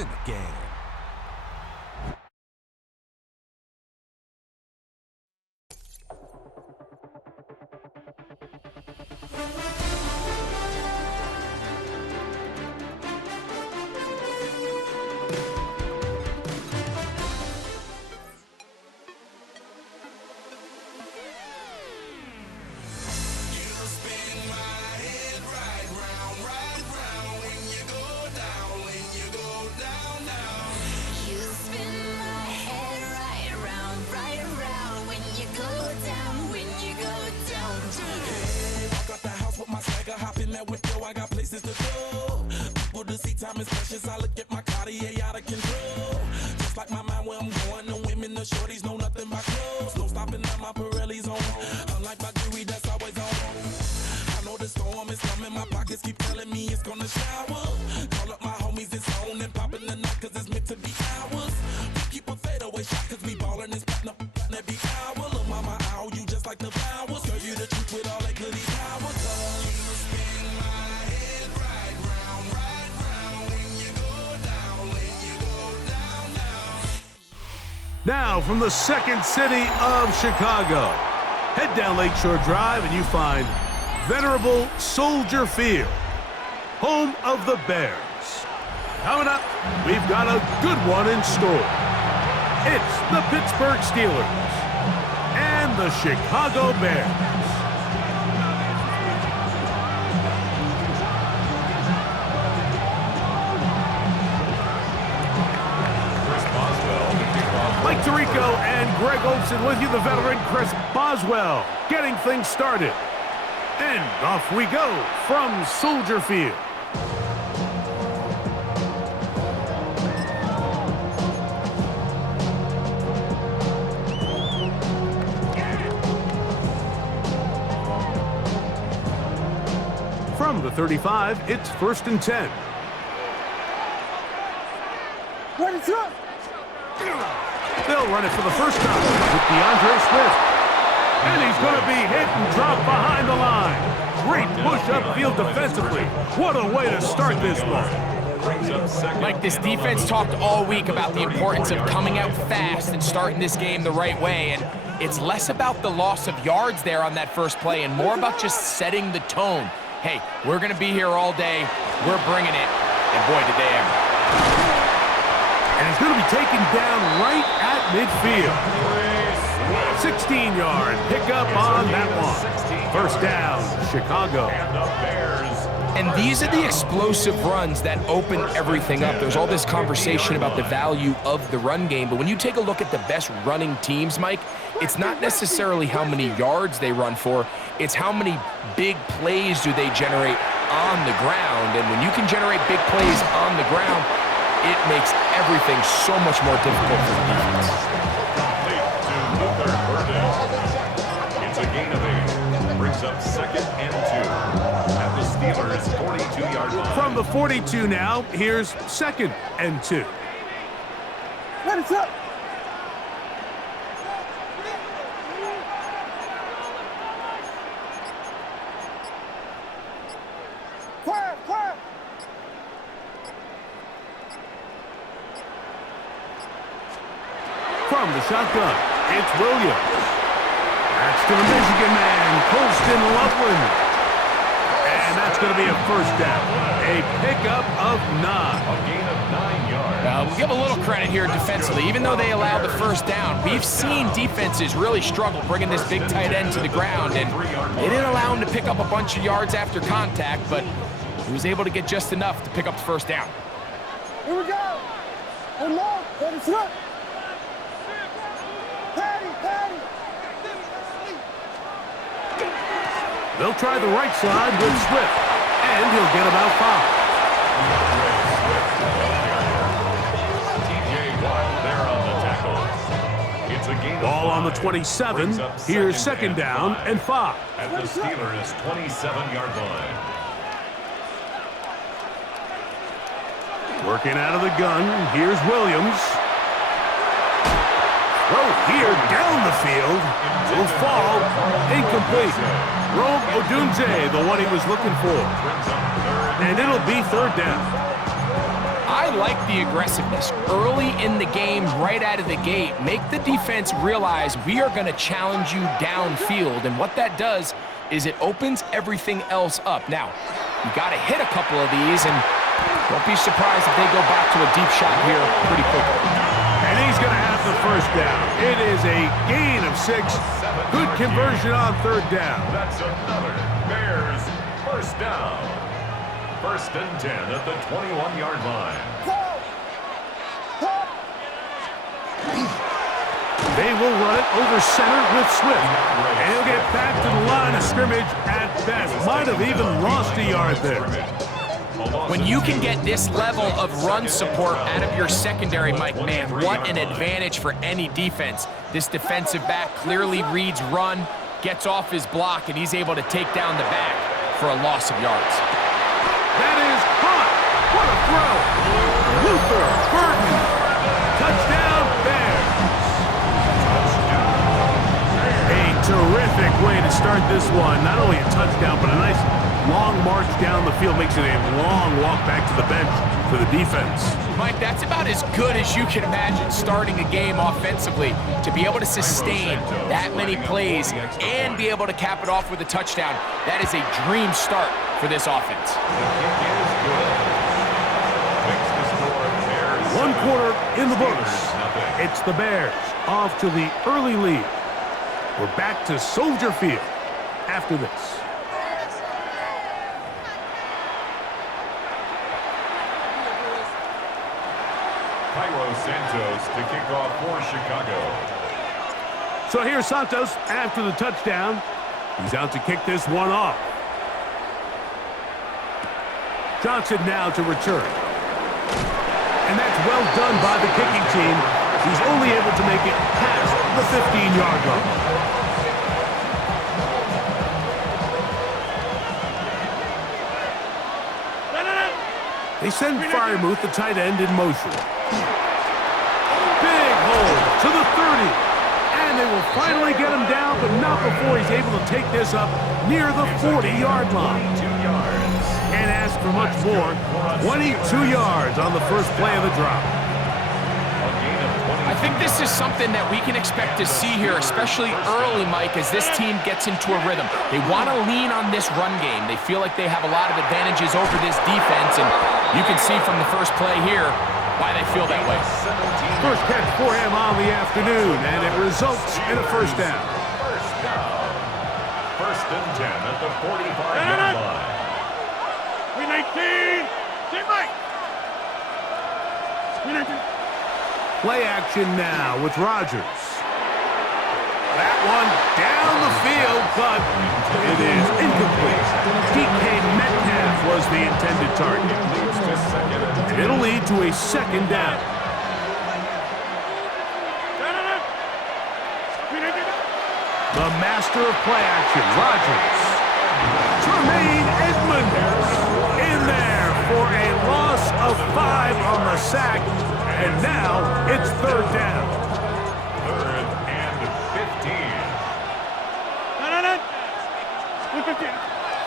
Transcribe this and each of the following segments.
in the game. I got places to go. People to see, time is precious. I look at my Cartier out of control. Just like my mind where I'm going. The women, the shorties know nothing but clothes. No stopping at my Pirelli's on. Unlike my jewelry that's always on. I know the storm is coming. My pockets keep telling me it's gonna shower. Call up my homies, it's on and popping the night cause it's meant to be ours. We keep a fadeaway shot cause we ballin' this platinum every hour. Look mama, ow, you just like the flowers. Girl, you the truth with all that goody power. You spin my head right round, when you go down, Now from the second city of Chicago, head down Lakeshore Drive and you find venerable Soldier Field, home of the Bears. Coming up, we've got a good one in store. It's the Pittsburgh Steelers and the Chicago Bears. Mike Tirico and Greg Olson with you, the veteran Chris Boswell, getting things started. And off we go from Soldier Field. From the 35, it's 1st and 10. What is up? They'll run it for the first time with DeAndre Swift. And he's going to be hit and dropped behind the line. Great push upfield defensively. What a way to start this one. Mike, this defense talked all week about the importance of coming out fast and starting this game the right way. And it's less about the loss of yards there on that first play and more about just setting the tone. Hey, we're going to be here all day. We're bringing it. And boy, did they ever. And he's going to be taken down right at midfield. 16-yard pickup on that one. First down, Chicago. And these are the explosive runs that open everything up. There's all this conversation about the value of the run game, but when you take a look at the best running teams, Mike, it's not necessarily how many yards they run for, it's how many big plays do they generate on the ground. And when you can generate big plays on the ground, it makes everything so much more difficult for the defense. It's a gain of 8. Brings up 2nd and 2 at the Steelers' 42-yard line. From the 42 now, here's 2nd and 2. What is up? Quiet. From the shotgun, it's Williams. That's to the Michigan man, Colston Loveland. And that's going to be a first down. A pickup of 9. A gain of 9 yards. We'll give a little credit here defensively. Even though they allowed the first down, we've seen defenses really struggle bringing this big tight end to the ground. And they didn't allow him to pick up a bunch of yards after contact, but he was able to get just enough to pick up the first down. Here we go. And long. What is up? Patty. They'll try the right side with Swift, and he'll get about 5. TJ Watt there on the tackle. It's a gain of 5. Ball on the 27. Here's 2nd down and 5. At the Steelers' 27-yard line. Working out of the gun, here's Williams. Throw here down the field. Will fall. Incomplete. Rome Odunze, the one he was looking for. And it'll be 3rd down. I like the aggressiveness. Early in the game, right out of the gate, make the defense realize we are going to challenge you downfield. And what that does is it opens everything else up. Now, you got to hit a couple of these, and don't be surprised if they go back to a deep shot here pretty quickly. And he's going to have the first down. It is a gain of 6. Good conversion on third down. That's another Bears first down. First and 10 at the 21-yard line. They will run it over center with Swift. And he'll get back to the line of scrimmage at best. Might have even lost a yard there. When you can get this level of run support out of your secondary, Mike, man, what an advantage for any defense. This defensive back clearly reads run, gets off his block, and he's able to take down the back for a loss of yards. That is caught. What a throw. Luther Burton. Touchdown, Bears. A terrific way to start this one. Not only a touchdown, but a nice long march down the field. Makes it a long walk back to the bench for the defense. Mike, that's about as good as you can imagine starting a game offensively. To be able to sustain that many plays and be able to cap it off with a touchdown, that is a dream start for this offense. One quarter in the books. It's the Bears off to the early lead. We're back to Soldier Field after this. Santos to kick off for Chicago. So here's Santos after the touchdown. He's out to kick this one off. Johnson now to return. And that's well done by the kicking team. He's only able to make it past the 15-yard line. They send Freiermuth, the tight end, in motion. Big hole to the 30. And they will finally get him down, but not before he's able to take this up near the 40-yard line. And ask for much more. 22 yards on the first play of the drop. I think this is something that we can expect to see here, especially early, Mike, as this team gets into a rhythm. They want to lean on this run game. They feel like they have a lot of advantages over this defense, and you can see from the first play here why they feel that way. First catch for him on the afternoon, and it results in a first down. First and 10 at the 45-yard line. 19. Team Mike. Play action now with Rodgers. That one down the field, but it is incomplete. DK Metcalf was the intended target. And it'll lead to a second down. The master of play action, Rodgers. Tremaine Edmonds in there for a loss of 5 on the sack. And now it's third down. Third and 15.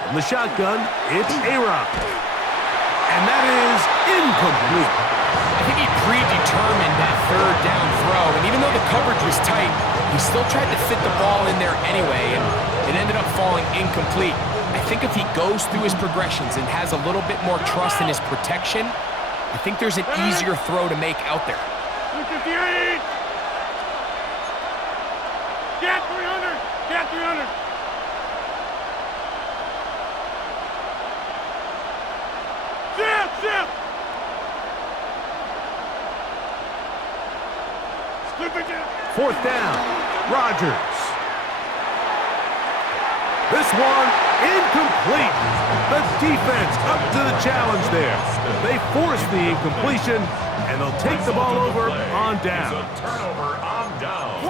From the shotgun, it's A-Rock. And that is incomplete. I think he predetermined that third down throw, and even though the coverage was tight, he still tried to fit the ball in there anyway, and it ended up falling incomplete. I think if he goes through his progressions and has a little bit more trust in his protection, I think there's an easier throw to make out there. 58. Get 300. Get 300. Zip. Fourth down, Rodgers. This one incomplete. The defense up to the challenge there. They force the incompletion, and they'll take the ball over on down. It's a turnover on down.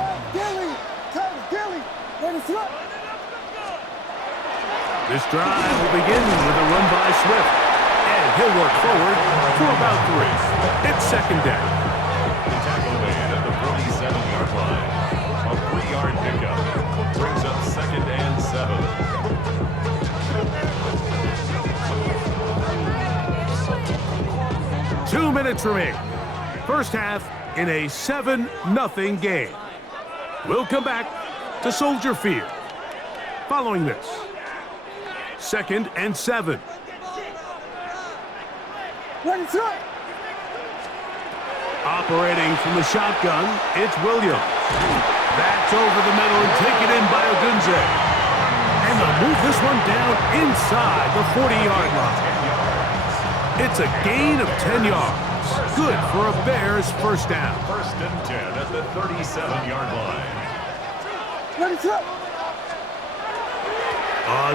This drive will begin with a run by Swift, and he'll work forward for about 3. It's second down. The tackle made at the 47-yard line. A 3-yard pickup brings up second and 7. 2 minutes remain. First half in a 7-0 game. We'll come back to Soldier Field. Following this, 2nd and 7. Ready, set. Operating from the shotgun, it's Williams. That's over the middle and taken in by Odunze. And they'll move this one down inside the 40-yard line. It's a gain of 10 yards. Good for a Bears first down. 1st and 10 at the 37-yard line. Ready, set.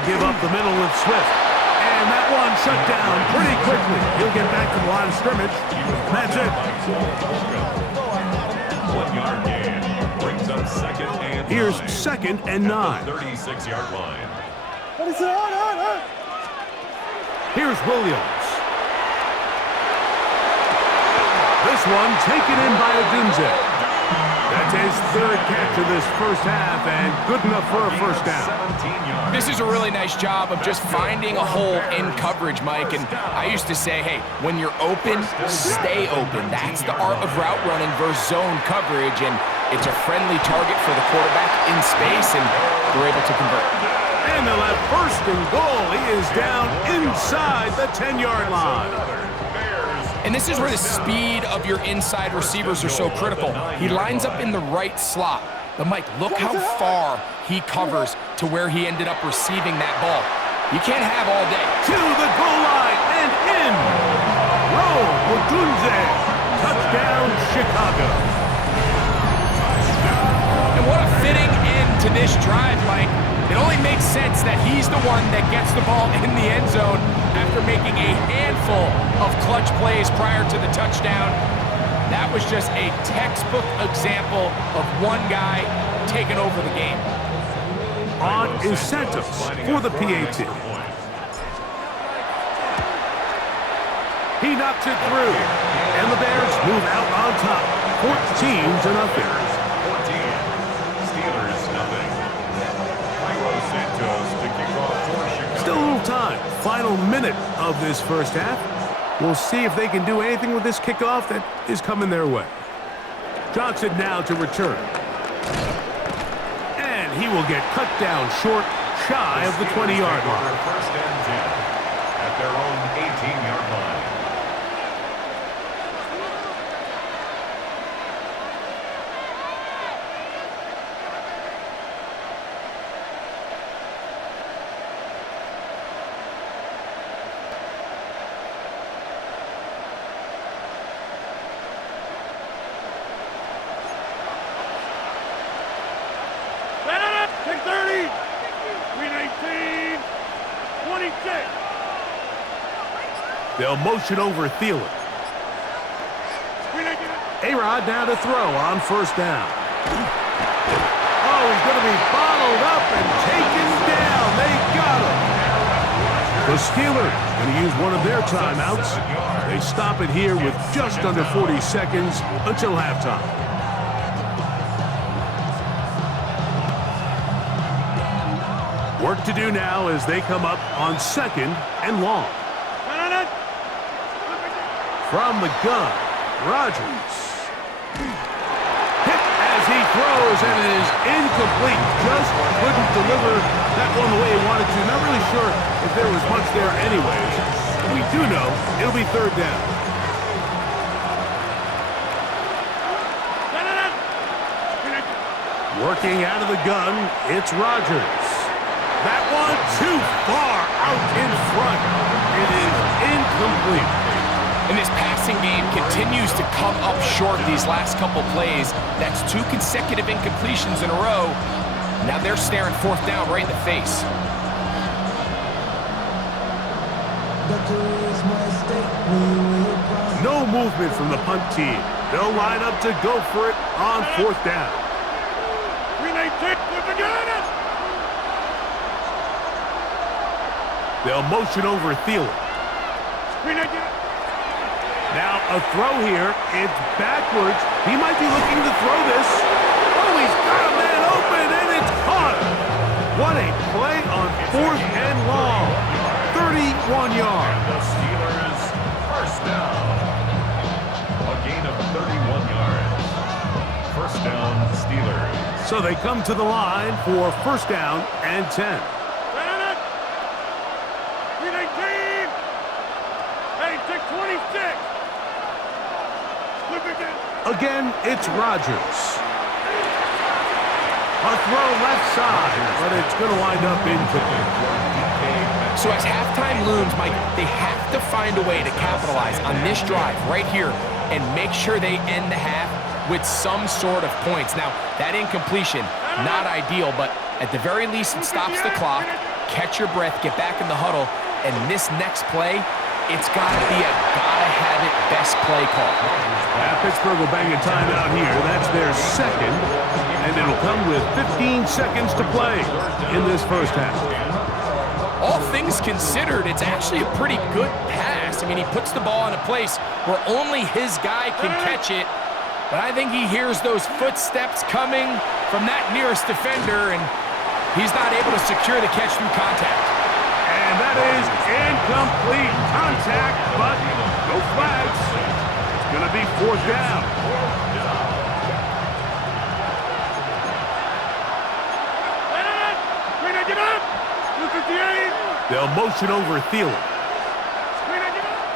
Give up the middle with Swift. And that one shut down pretty quickly. He'll get back to the line of scrimmage. That's it. 1-yard gain. Brings up 2nd and 9. Here's 2nd and 9. 36-yard line. Ready, set. On. Here's Williams. This one taken in by Odunze. That's his 3rd catch of this first half, and good enough for a first down. This is a really nice job of just finding a hole in coverage, Mike. And I used to say, hey, when you're open, stay open. That's the art of route running versus zone coverage, and it's a friendly target for the quarterback in space, and they're able to convert. And they'll have 1st and goal. He is down inside the 10-yard line. And this is where the speed of your inside receivers are so critical. He lines up in the right slot. But, Mike, look how far he covers to where he ended up receiving that ball. You can't have all day. To the goal line and in. Roll Odunze. Touchdown, Chicago. And what a fitting end to this drive, Mike. It only makes sense that he's the one that gets the ball in the end zone after making a handful of clutch plays prior to the touchdown. That was just a textbook example of one guy taking over the game. On is Santos for the PAT. He knocks it through, and the Bears move out on top, 14-0. Still a little time. Final minute of this first half. We'll see if they can do anything with this kickoff that is coming their way. Johnson now to return. And he will get cut down short, shy of the 20-yard line. 1st and 10 at their own 18-yard line. They'll motion over Thielen. A-Rod now to throw on 1st down. Oh, he's going to be bottled up and taken down. They got him. The Steelers going to use one of their timeouts. They stop it here with just under 40 seconds until halftime. Work to do now as they come up on 2nd and long. From the gun, Rodgers. Hit as he throws, and it is incomplete. Just couldn't deliver that one the way he wanted to. Not really sure if there was much there anyways. We do know it'll be 3rd down. Working out of the gun, it's Rodgers. That one too far out in front. It is incomplete. And this passing game continues to come up short these last couple plays. That's 2 consecutive incompletions in a row. Now they're staring 4th down right in the face. No movement from the punt team. They'll line up to go for it on 4th down. They'll motion over Thielen. Now a throw here. It's backwards. He might be looking to throw this. Oh, he's got a man open, and it's caught. What a play on 4th and long. 31 yards. The Steelers' 1st down. So they come to the line for first down and 10. Again, it's Rodgers. A throw left side, but it's going to wind up incomplete. So as halftime looms, Mike, they have to find a way to capitalize on this drive right here and make sure they end the half with some sort of points. Now, that incompletion, not ideal, but at the very least, it stops the clock. Catch your breath, get back in the huddle, and this next play, it's got to be a gotta-have-it best play call. Pittsburgh will bang a timeout here. That's their second, and it'll come with 15 seconds to play in this first half. All things considered, it's actually a pretty good pass. I mean, he puts the ball in a place where only his guy can catch it, but I think he hears those footsteps coming from that nearest defender, and he's not able to secure the catch through contact. And that is incomplete contact, but no flags. It's going to be fourth down. They'll motion over Thielen.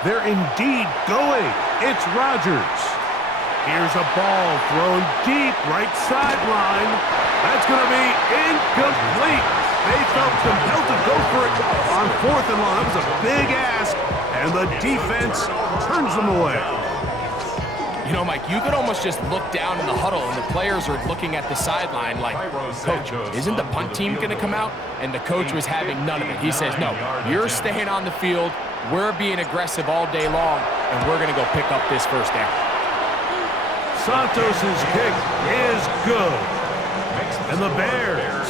They're indeed going. It's Rodgers. Here's a ball thrown deep right sideline. That's going to be incomplete. They felt compelled to go for it on fourth and long. That was a big ask, and the defense turns them away. You know, Mike, you could almost just look down in the huddle, and the players are looking at the sideline like, Coach, isn't the punt team going to come out? And the coach was having none of it. He says, no, you're staying on the field. We're being aggressive all day long, and we're going to go pick up this first down. Santos' kick is good. And the Bears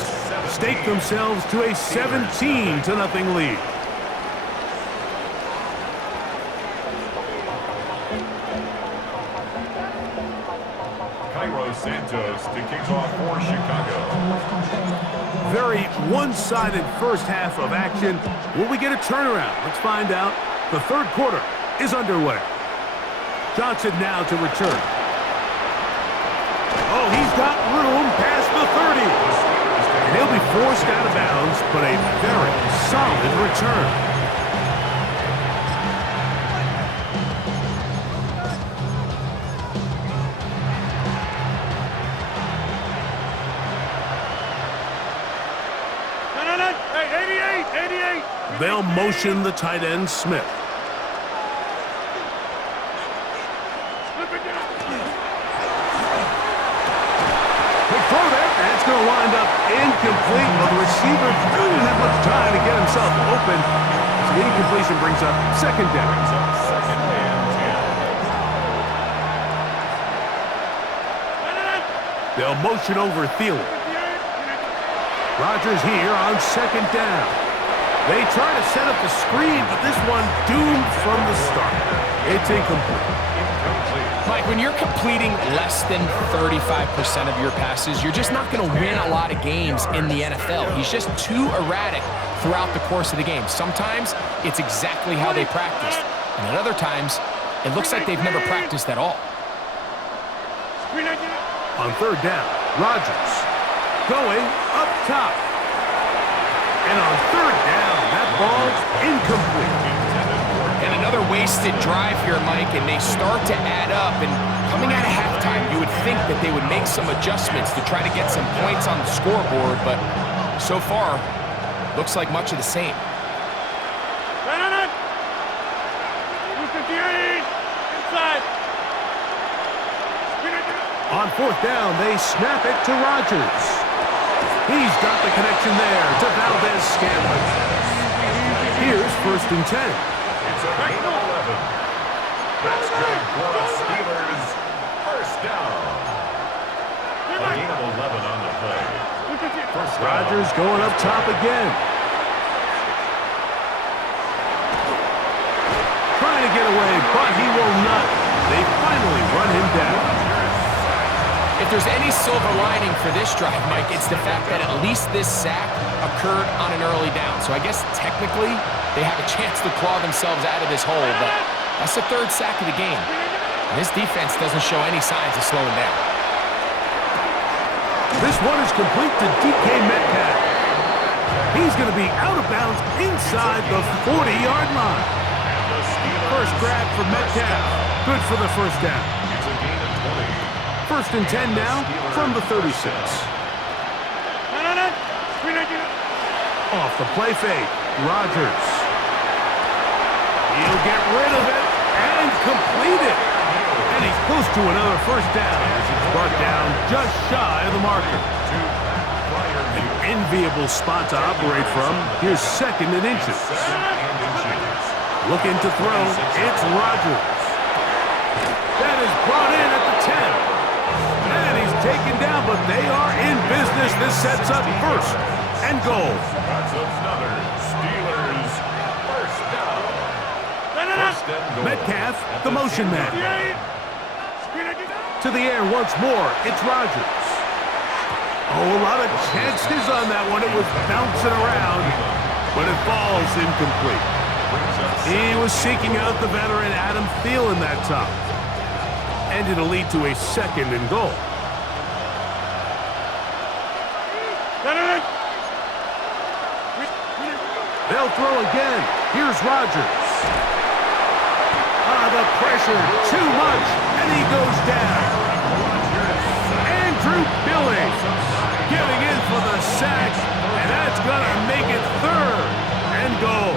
stake themselves to a 17-0 lead. Santos to kick off for Chicago. Very one-sided first half of action. Will we get a turnaround? Let's find out. The third quarter is underway. Johnson now to return. Oh, he's got room past the 30. And he'll be forced out of bounds, but a very solid return. They'll motion the tight end, Smith. Big throw there. That's going to wind up incomplete. Well, the receiver didn't have much time to get himself open. So the incompletion brings up second down. Second and 10. They'll motion over Thielen. Rodgers here on second down. They try to set up the screen, but this one doomed from the start. It's incomplete. Mike, when you're completing less than 35% of your passes, you're just not going to win a lot of games in the NFL. He's just too erratic throughout the course of the game. Sometimes it's exactly how they practiced, and at other times, it looks like they've never practiced at all. On third down, Rodgers going up top. And on third down, that ball's incomplete. And another wasted drive here, Mike, and they start to add up. And coming out of halftime, you would think that they would make some adjustments to try to get some points on the scoreboard, but so far, looks like much of the same. On fourth down, they snap it to Rodgers. He's got the connection there to Valdez-Scantling. Here's first and 10. It's a gain of 11. That's good for the Steelers. First down. A gain of 11 on the play. First down. Rodgers going up top again. Trying to get away, but he will not. They finally run him down. If there's any silver lining for this drive, Mike, it's the fact that at least this sack occurred on an early down. So I guess technically they have a chance to claw themselves out of this hole, but that's the third sack of the game. And this defense doesn't show any signs of slowing down. This one is complete to DK Metcalf. He's going to be out of bounds inside the 40-yard line. First grab for Metcalf. Good for the first down. It's a gain of 20. First and 10 now from the 36. Off the play fake, Rodgers. He'll get rid of it and complete it. And he's close to another first down as he's brought down just shy of the marker. An enviable spot to operate from. Here's second and inches. Looking to throw, it's Rodgers. That is brought in at the 10. And he's taken down, but they are in business. This sets up first and goal. That's another Steelers first down. First and goal. Metcalf, the motion man. To the air once more, it's Rodgers. Oh, a lot of chances on that one. It was bouncing around, but it falls incomplete. He was seeking out the veteran Adam Thielen that time. And it'll lead to a second and goal. They'll throw again. Here's Rodgers. The pressure, too much, and he goes down. Andrew Billings getting in for the sack, and that's going to make it third and goal.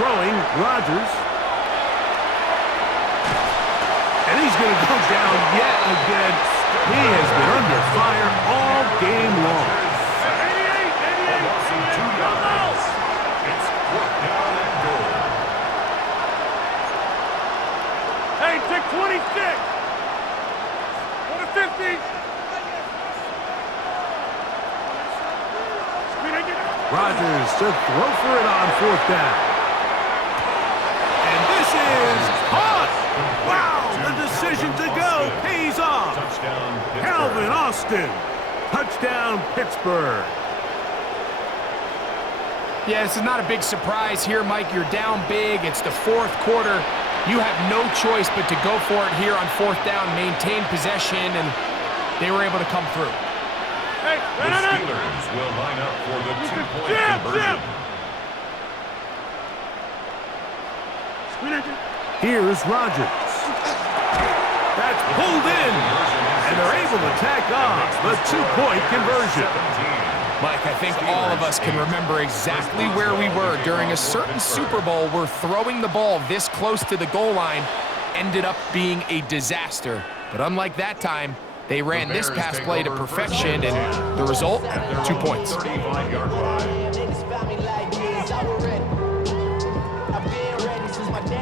Throwing, Rodgers. And he's going to go down yet again. He has been under fire all game long. It's fourth down and goal. Hey, take 26. Go to 50. Rodgers to throw for it on fourth down. And this is caught. Wow, the decision to go pays off. Touchdown, Pittsburgh. Calvin Austin. Touchdown, Pittsburgh. Yeah, this is not a big surprise here, Mike. You're down big. It's the fourth quarter. You have no choice but to go for it here on fourth down, maintain possession, and they were able to come through. Hey, The Steelers will line up for the two-point conversion. Here's Rodgers. That's pulled in. And they're able to tack on the two-point conversion. Mike, I think all of us can remember exactly where we were during a certain Super Bowl where throwing the ball this close to the goal line ended up being a disaster. But unlike that time, they ran this pass play to perfection, and the result, 2 points. 35-yard line.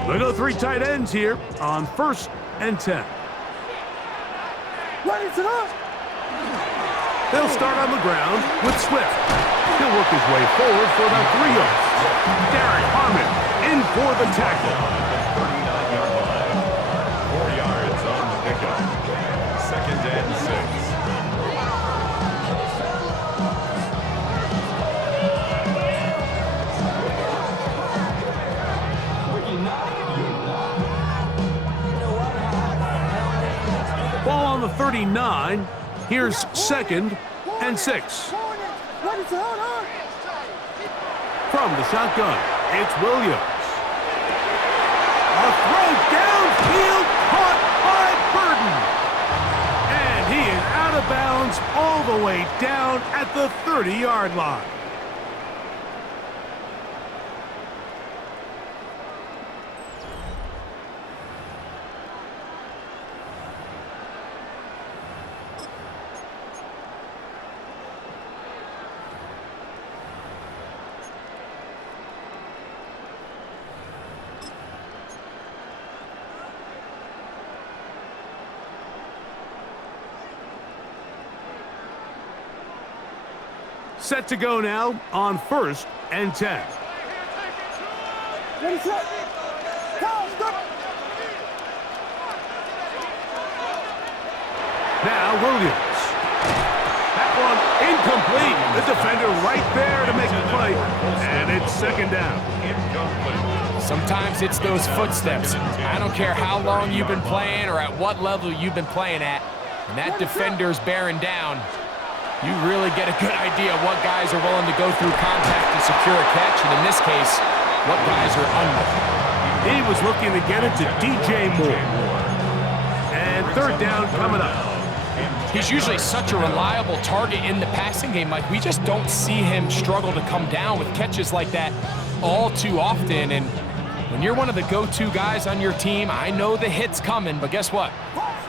They go three tight ends here on first and 10. Ready to go. They'll start on the ground with Swift. He'll work his way forward for about 3 yards. Derek Harmon in for the tackle. 39-yard line. 4 yards on the pickup. Second and 6. Ball on the 39. Here's second and 6. Ready to hold on. From the shotgun, it's Williams. A throw downfield caught by Burton. And he is out of bounds all the way down at the 30-yard line. Set to go now on first and 10. Ready to go. Stop. Now Williams. That one Incomplete. The defender right there to make the play. And it's second down. Sometimes it's those footsteps. I don't care how long you've been playing or at what level you've been playing at. And that defender's bearing down. You really get a good idea of what guys are willing to go through contact to secure a catch, and in this case, what guys are under. He was looking to get it to DJ Moore. And third down coming up. He's usually such a reliable target in the passing game. Like, we just don't see him struggle to come down with catches like that all too often. And when you're one of the go-to guys on your team, I know the hit's coming, but guess what?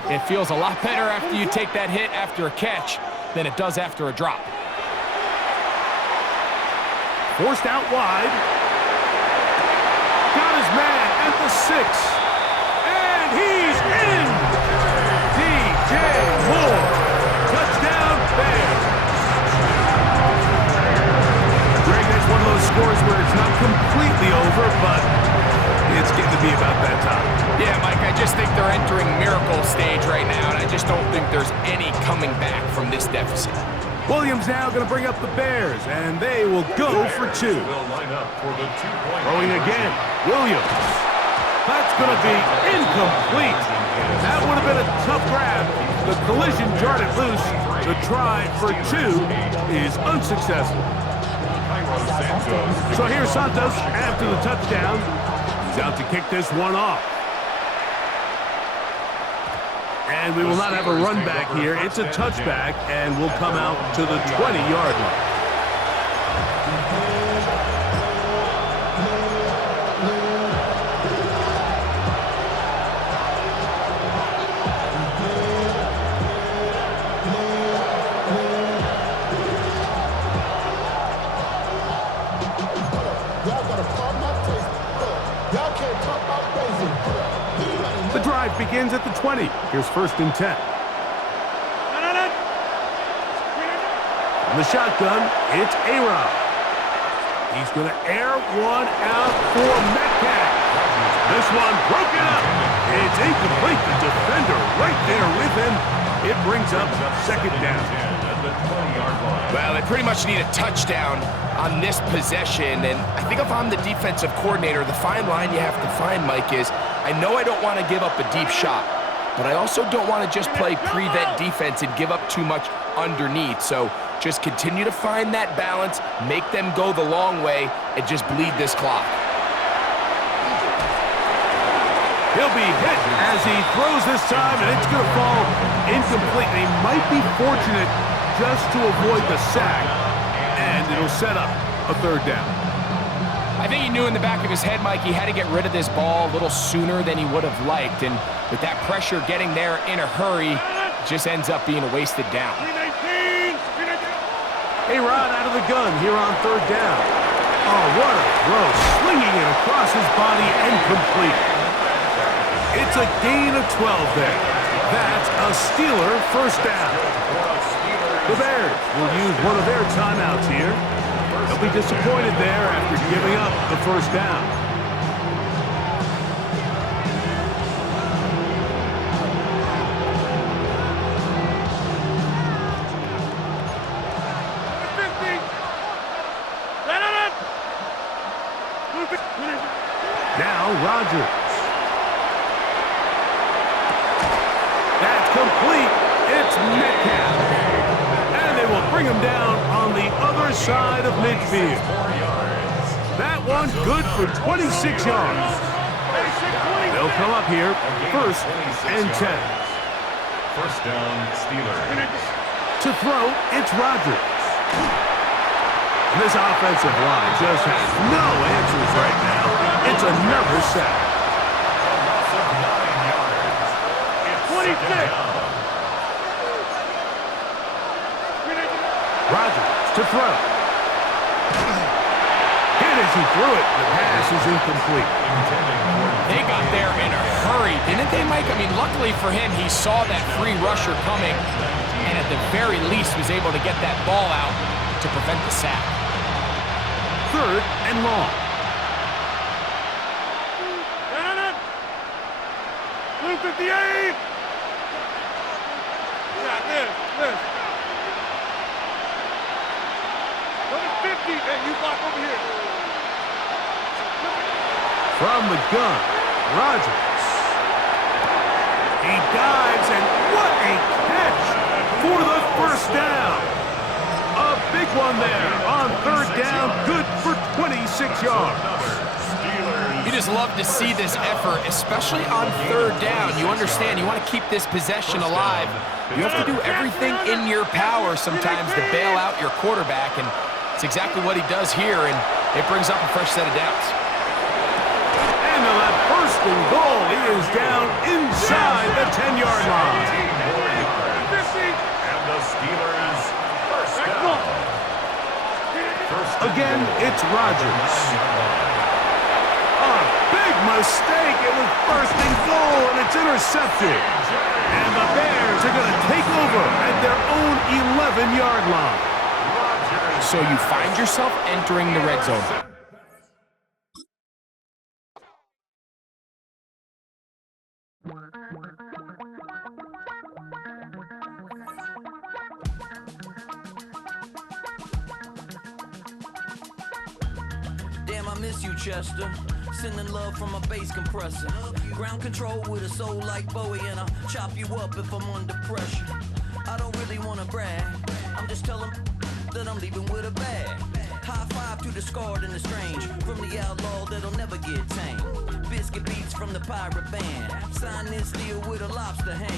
It feels a lot better after you take that hit after a catch than it does after a drop. Forced out wide. Got his man at the 6. And he's in! DJ Moore. Touchdown, Bears. Greg, that's one of those scores where it's not completely over, but it's getting to be about that time. Yeah, Mike, I just think they're entering miracle stage right now, and I just don't think there's any coming back from this deficit. Williams now going to bring up the Bears, and they will go for 2. Throwing again, Williams. That's going to be incomplete. That would have been a tough grab. The collision jarred it loose. The try for 2 is unsuccessful. So here's Santos after the touchdown. He's out to kick this one off. And we will not have a run back here. It's a touchback, and we'll come out to the 20-yard line. The drive begins at the 20. Here's 1st and 10. On the shotgun, it's A-Rod. He's going to air one out for Metcalf. This one broken up. It's incomplete. The defender right there with him. It brings up 2nd down. Well, they pretty much need a touchdown on this possession, and I think if I'm the defensive coordinator, the fine line you have to find, Mike, is I know I don't want to give up a deep shot, but I also don't want to just play prevent defense and give up too much underneath. So just continue to find that balance, make them go the long way, and just bleed this clock. He'll be hit as he throws this time, and it's going to fall incomplete. He might be fortunate just to avoid the sack, and it'll set up a 3rd down. I think he knew in the back of his head, Mike, he had to get rid of this ball a little sooner than he would have liked, and with that pressure getting there in a hurry, it just ends up being a wasted down. A-Rod out of the gun here on 3rd down. Oh, what a throw. Slinging it across his body and complete. It's a gain of 12 there. That's a Steeler 1st down. The Bears will use one of their timeouts here. They'll be disappointed there after giving up the 1st down. Now Rodgers. That's complete. It's Metcalf. And they will bring him down on the other side of midfield. That one good for 26 yards. They'll come up here 1st and 10. 1st down, Steelers. To throw, it's Rodgers. This offensive line just has no answers right now. It's another sack. Loss of 9 yards. It's 26. Rodgers to throw. Hit as he threw it. The pass is incomplete. They got there in a hurry, didn't they, Mike? I mean, luckily for him, he saw that free rusher coming, and at the very least was able to get that ball out to prevent the sack. 3rd and long. Blue 58! Yeah, this. From the gun, Rodgers. He dives, and what a catch for the first down. A big one there on third down, good for 26 yards. You just love to see this effort, especially on third down. You understand, you want to keep this possession alive. You have to do everything in your power sometimes to bail out your quarterback, and it's exactly what he does here, and it brings up a fresh set of downs. And on that first and goal, he is down inside the 10-yard line. And the Steelers first down. Again, it's Rodgers. A big mistake. It was first and goal, and it's intercepted. And the Bears are going to take over at their own 11-yard line. So you find yourself entering the red zone. Damn, I miss you, Chester. Sending love from a bass compressor. Ground control with a soul like Bowie, and I'll chop you up if I'm under pressure. I don't really want to brag. I'm just telling that I'm leaving with a bag. High five to the scarred and the strange. From the outlaw that'll never get tamed. Biscuit beats from the pirate band. Sign this deal with a lobster hand.